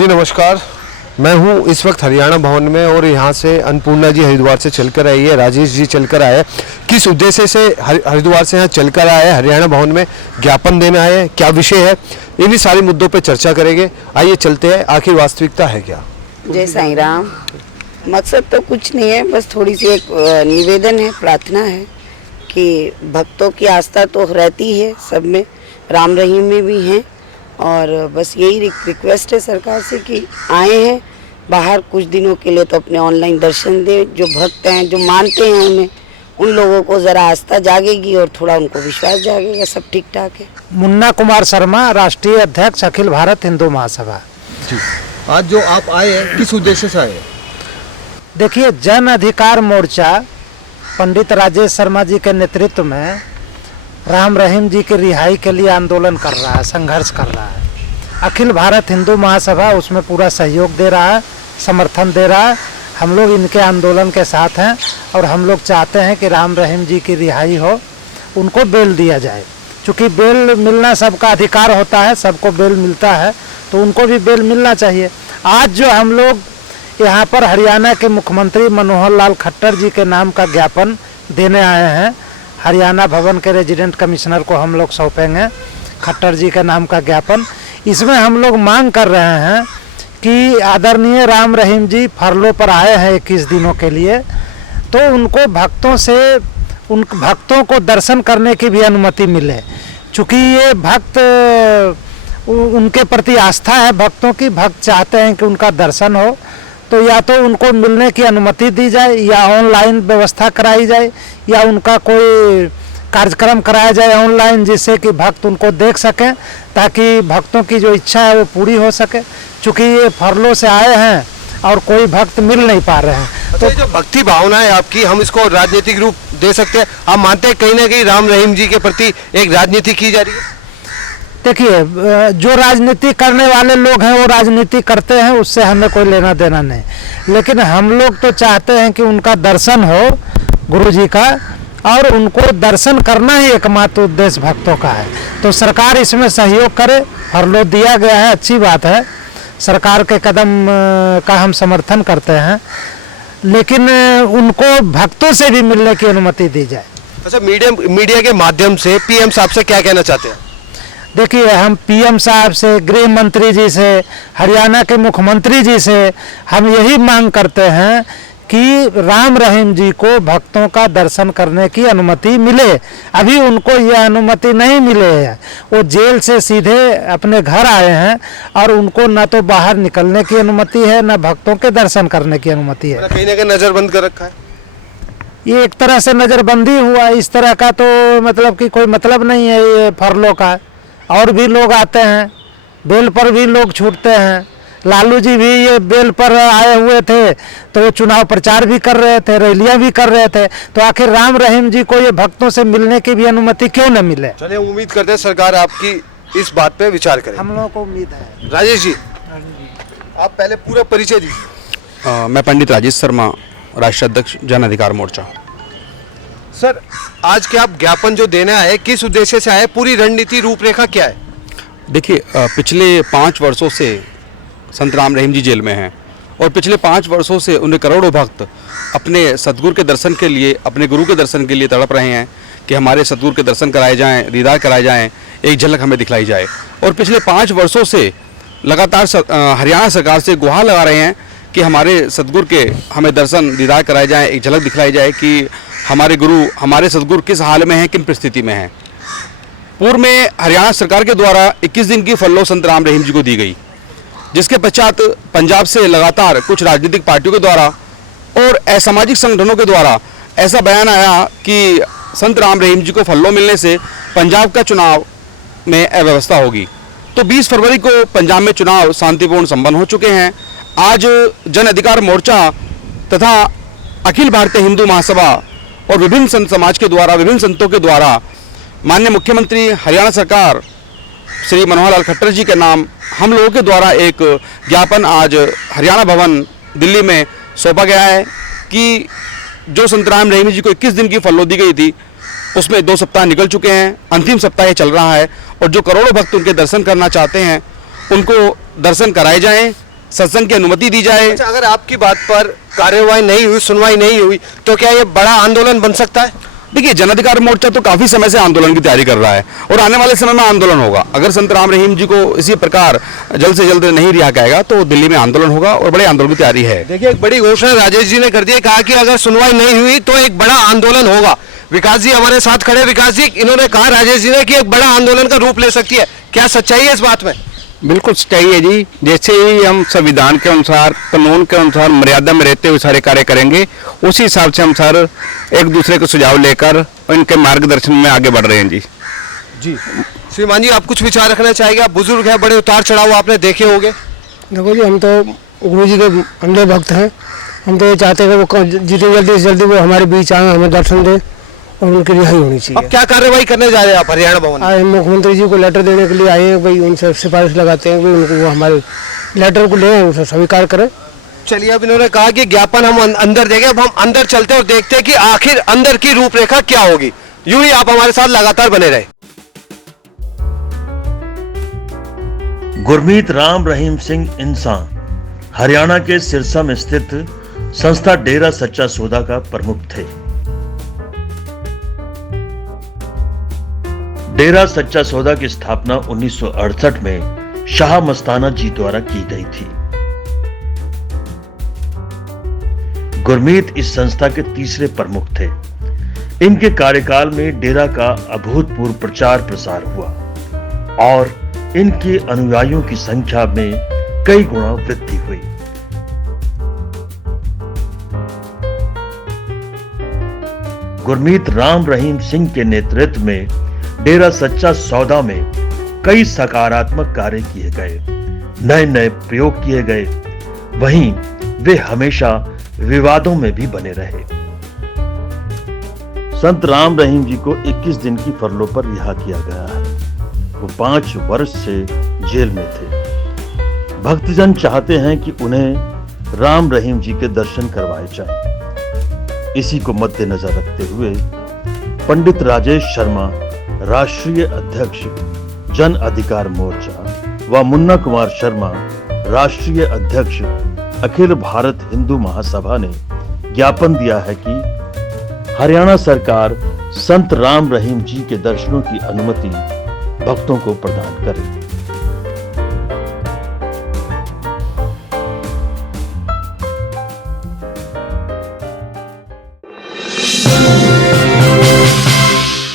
जी नमस्कार, मैं हूँ इस वक्त हरियाणा भवन में और यहाँ से अन्नपूर्णा जी हरिद्वार से चलकर आई है, राजेश जी चलकर आए। किस उद्देश्य से हरिद्वार से यहाँ चलकर आए, हरियाणा भवन में ज्ञापन देने आए हैं, क्या विषय है, इन्हीं सारे मुद्दों पे चर्चा करेंगे। आइए चलते हैं, आखिर वास्तविकता है क्या। जय साईं राम। मकसद तो कुछ नहीं है, बस थोड़ी सी एक निवेदन है, प्रार्थना है कि भक्तों की आस्था तो रहती है सब में, राम रहीम में भी हैं, और बस यही रिक्वेस्ट है सरकार से कि आए हैं बाहर कुछ दिनों के लिए तो अपने ऑनलाइन दर्शन दें। जो भक्त हैं, जो मानते हैं उन्हें, उन लोगों को ज़रा आस्था जागेगी और थोड़ा उनको विश्वास जागेगा, सब ठीक ठाक है। मुन्ना कुमार शर्मा, राष्ट्रीय अध्यक्ष अखिल भारत हिंदू महासभा। आज जो आप आए हैं किस उद्देश्य से आए हैं? देखिए, जन अधिकार मोर्चा पंडित राजेश शर्मा जी के नेतृत्व में राम रहीम जी की रिहाई के लिए आंदोलन कर रहा है, संघर्ष कर रहा है। अखिल भारत हिंदू महासभा उसमें पूरा सहयोग दे रहा है, समर्थन दे रहा है। हम लोग इनके आंदोलन के साथ हैं और हम लोग चाहते हैं कि राम रहीम जी की रिहाई हो, उनको बेल दिया जाए। चूँकि बेल मिलना सबका अधिकार होता है, सबको बेल मिलता है, तो उनको भी बेल मिलना चाहिए। आज जो हम लोग यहाँ पर हरियाणा के मुख्यमंत्री मनोहर लाल खट्टर जी के नाम का ज्ञापन देने आए हैं, हरियाणा भवन के रेजिडेंट कमिश्नर को हम लोग सौंपेंगे खट्टर जी के नाम का ज्ञापन। इसमें हम लोग मांग कर रहे हैं कि आदरणीय राम रहीम जी फरलो पर आए हैं 21 दिनों के लिए, तो उनको उन भक्तों को दर्शन करने की भी अनुमति मिले। चूँकि ये भक्त, उनके प्रति आस्था है भक्तों की, भक्त चाहते हैं कि उनका दर्शन हो, तो या तो उनको मिलने की अनुमति दी जाए, या ऑनलाइन व्यवस्था कराई जाए, या उनका कोई कार्यक्रम कराया जाए ऑनलाइन, जिससे कि भक्त उनको देख सकें, ताकि भक्तों की जो इच्छा है वो पूरी हो सके। चूँकि ये फरलो से आए हैं और कोई भक्त मिल नहीं पा रहे हैं। तो जो भक्ति भावना है आपकी, हम इसको राजनीतिक रूप दे सकते हैं? आप मानते हैं कहीं ना कहीं राम रहीम जी के प्रति एक राजनीति की जा रही है? देखिए, जो राजनीति करने वाले लोग हैं वो राजनीति करते हैं, उससे हमें कोई लेना देना नहीं। लेकिन हम लोग तो चाहते हैं कि उनका दर्शन हो गुरु जी का, और उनको दर्शन करना ही एकमात्र उद्देश्य भक्तों का है। तो सरकार इसमें सहयोग करे, फरलो दिया गया है, अच्छी बात है, सरकार के कदम का हम समर्थन करते हैं, लेकिन उनको भक्तों से भी मिलने की अनुमति दी जाए। अच्छा, मीडिया के माध्यम से पीएम साहब से क्या कहना चाहते हैं? देखिए, हम पीएम साहब से, गृह मंत्री जी से, हरियाणा के मुख्यमंत्री जी से हम यही मांग करते हैं कि राम रहीम जी को भक्तों का दर्शन करने की अनुमति मिले। अभी उनको यह अनुमति नहीं मिले है, वो जेल से सीधे अपने घर आए हैं और उनको न तो बाहर निकलने की अनुमति है, न भक्तों के दर्शन करने की अनुमति है। कहीं ना कहीं नजरबंद कर रखा है। ये एक तरह से नज़रबंदी हुआ, इस तरह का तो मतलब कि कोई मतलब नहीं है ये फरलो का। और भी लोग आते हैं, बेल पर भी लोग छूटते हैं। लालू जी भी ये बेल पर आए हुए थे, तो वो चुनाव प्रचार भी कर रहे थे, रैलियां भी कर रहे थे, तो आखिर राम रहीम जी को ये भक्तों से मिलने की भी अनुमति क्यों न मिले? चलिए, उम्मीद करते हैं सरकार आपकी इस बात पे विचार करे। हम लोगों को उम्मीद है। राजेश जी, आप पहले पूरा परिचय दीजिए। मैं पंडित राजेश शर्मा, राष्ट्रीय अध्यक्ष जन अधिकार मोर्चा। सर, आज के आप ज्ञापन जो देने आए, किस उद्देश्य से आए, पूरी रणनीति रूपरेखा क्या है? देखिए, पिछले 5 वर्षों से संत राम रहीम जी जेल में हैं, और पिछले 5 वर्षों से उन्हें करोड़ों भक्त अपने सतगुरु के दर्शन के लिए, अपने गुरु के दर्शन के लिए तड़प रहे हैं कि हमारे सतगुरु के दर्शन कराए जाएं, दीदार कराए जाएं, एक झलक हमें दिखलाई जाए। और पिछले 5 वर्षों से लगातार हरियाणा सरकार से गुहार लगा रहे हैं कि हमारे सतगुरु के हमें दर्शन दीदार कराए जाएँ, एक झलक दिखलाई जाए कि हमारे गुरु, हमारे सतगुरु किस हाल में हैं, किन परिस्थिति में हैं। पूर्व में हरियाणा सरकार के द्वारा 21 दिन की फरलो संत राम रहीम जी को दी गई, जिसके पश्चात पंजाब से लगातार कुछ राजनीतिक पार्टियों के द्वारा और असामाजिक संगठनों के द्वारा ऐसा बयान आया कि संत राम रहीम जी को फरलो मिलने से पंजाब का चुनाव में अव्यवस्था होगी। तो 20 फरवरी को पंजाब में चुनाव शांतिपूर्ण संपन्न हो चुके हैं। आज जन अधिकार मोर्चा तथा अखिल भारतीय हिंदू महासभा और विभिन्न संत समाज के द्वारा, विभिन्न संतों के द्वारा माननीय मुख्यमंत्री हरियाणा सरकार श्री मनोहर लाल खट्टर जी के नाम हम लोगों के द्वारा एक ज्ञापन आज हरियाणा भवन दिल्ली में सौंपा गया है कि जो संत राम रहीम जी को 21 दिन की फरलो दी गई थी, उसमें 2 सप्ताह निकल चुके हैं, अंतिम सप्ताह ये चल रहा है, और जो करोड़ों भक्त उनके दर्शन करना चाहते हैं उनको दर्शन कराए जाएं सत्संग की अनुमति दी जाए। अच्छा, अगर आपकी बात पर कार्यवाही नहीं हुई, सुनवाई नहीं हुई, तो क्या ये बड़ा आंदोलन बन सकता है? देखिए, जन अधिकार मोर्चा तो काफी समय से आंदोलन की तैयारी कर रहा है और आने वाले समय में आंदोलन होगा। अगर संत राम रहीम जी को इसी प्रकार जल्द से जल्द नहीं रिहा किया तो दिल्ली में आंदोलन होगा और बड़े आंदोलन की तैयारी है। देखिए, एक बड़ी घोषणा राजेश जी ने कर दी है, कहा कि अगर सुनवाई नहीं हुई तो एक बड़ा आंदोलन होगा। विकास जी हमारे साथ खड़े। विकास जी, इन्होंने कहा राजेश जी ने कि एक बड़ा आंदोलन का रूप ले सकती है, क्या सच्चाई है इस बात में? बिल्कुल सच्चाई है जी। जैसे ही हम संविधान के अनुसार, कानून के अनुसार मर्यादा में रहते हुए सारे कार्य करेंगे, उसी हिसाब से हम सर एक दूसरे को सुझाव लेकर इनके मार्गदर्शन में आगे बढ़ रहे हैं जी। जी श्रीमान जी, आप कुछ विचार रखना चाहेंगे? आप बुजुर्ग हैं, बड़े उतार चढ़ाव आपने देखे होंगे। देखो जी, हम तो गुरु जी के अंधे भक्त हैं। हम तो ये चाहते हैं कि वो जितनी जल्दी से जल्दी वो हमारे बीच आए, हमें दर्शन दे और उनकी रिहाई होनी अब चाहिए। क्या कार्रवाई करने जा रहे हैं आप हरियाणा भवन में? आज मुख्यमंत्री जी को लेटर देने के लिए आए हैं भाई, उनसे सिफारिश लगाते हैं कि उनको वो हमारे लेटर को लें, उसे स्वीकार करें। चलिए, अब इन्होंने कहा कि ज्ञापन हम अंदर देंगे। अब हम अंदर चलते हैं और देखते हैं कि आखिर अंदर की रूपरेखा क्या होगी। यूं ही आप हमारे साथ लगातार बने रहे। गुरमीत राम रहीम सिंह इंसान हरियाणा के सिरसा में स्थित संस्था डेरा सच्चा सौदा का प्रमुख थे। डेरा सच्चा सौदा की स्थापना 1968 में शाह मस्ताना जी द्वारा की गई थी। गुरमीत इस संस्था के तीसरे प्रमुख थे। इनके कार्यकाल में डेरा का अभूतपूर्व प्रचार प्रसार हुआ और इनके अनुयायियों की संख्या में कई गुना वृद्धि हुई। गुरमीत राम रहीम सिंह के नेतृत्व में डेरा सच्चा सौदा में कई सकारात्मक कार्य किए गए, नए नए प्रयोग किए गए। वहीं वे हमेशा विवादों में भी बने रहे। संत राम रहीम जी को 21 दिन की फरलो पर रिहा किया गया है। वो 5 वर्ष से जेल में थे। भक्तजन चाहते हैं कि उन्हें राम रहीम जी के दर्शन करवाए जाएं। इसी को मद्देनजर रखते हुए पंडित राजेश शर्मा, राष्ट्रीय अध्यक्ष जन अधिकार मोर्चा, व मुन्ना कुमार शर्मा, राष्ट्रीय अध्यक्ष अखिल भारत हिंदू महासभा ने ज्ञापन दिया है कि हरियाणा सरकार संत राम रहीम जी के दर्शनों की अनुमति भक्तों को प्रदान करे।